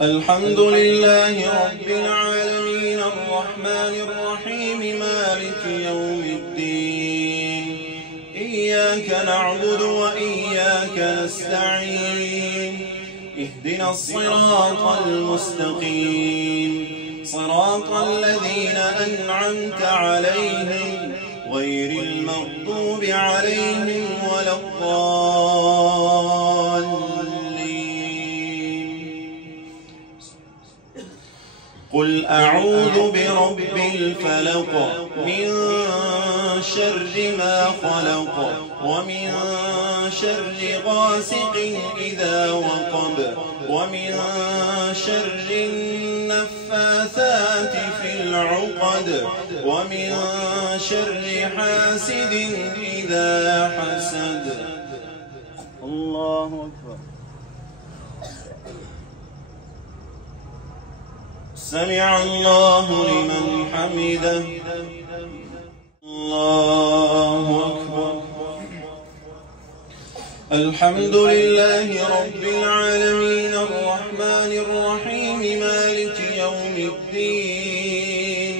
الحمد لله رب العالمين الرحمن الرحيم مالك يوم الدين إياك نعبد وإياك نستعين اهدنا الصراط المستقيم صراط الذين أنعمت عليهم غير المغضوب عليهم ولا الضالين. قل أعوذ برب الفلق من شر ما خلق ومن شر غاسق إذا وقب ومن شر النفاثات في العقد ومن شر حاسد إذا حسد. الله أكبر. سمع الله لمن حمده. الله أكبر. الحمد لله رب العالمين الرحمن الرحيم مالك يوم الدين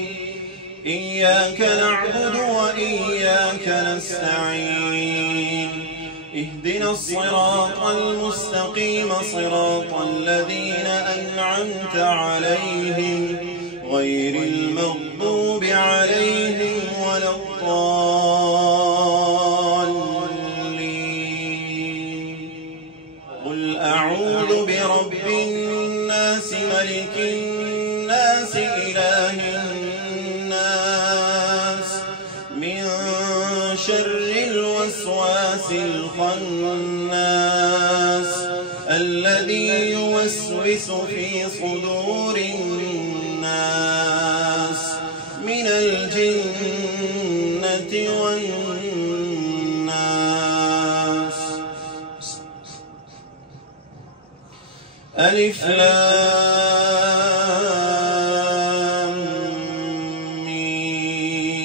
إياك نعبد وإياك نستعين اهدنا الصراط المستقيم صراط الذين أنعمت عليهم غير المغضوب عليهم ولا الضالين. قل أعوذ برب الناس ملك الناس إله الناس من شر الوسواس الخناس الذي يوسوس في صدور الناس من الجنة والناس. ألف لام ميم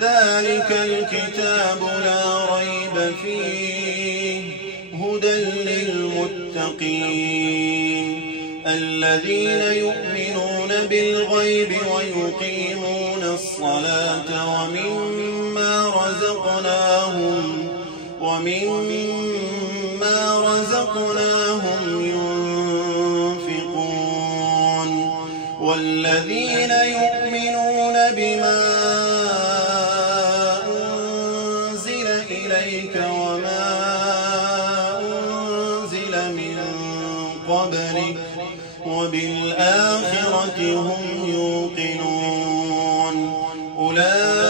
ذلك الكتاب لا ريب فيه هدى للمتقين الذين يؤمنون بالغيب ويقيمون الصلاة ومما رزقناهم ينفقون والذين يؤمنون بما أنزل إليك وما أنزل من قبلك وبالآخرة هم يوقنون. أولئك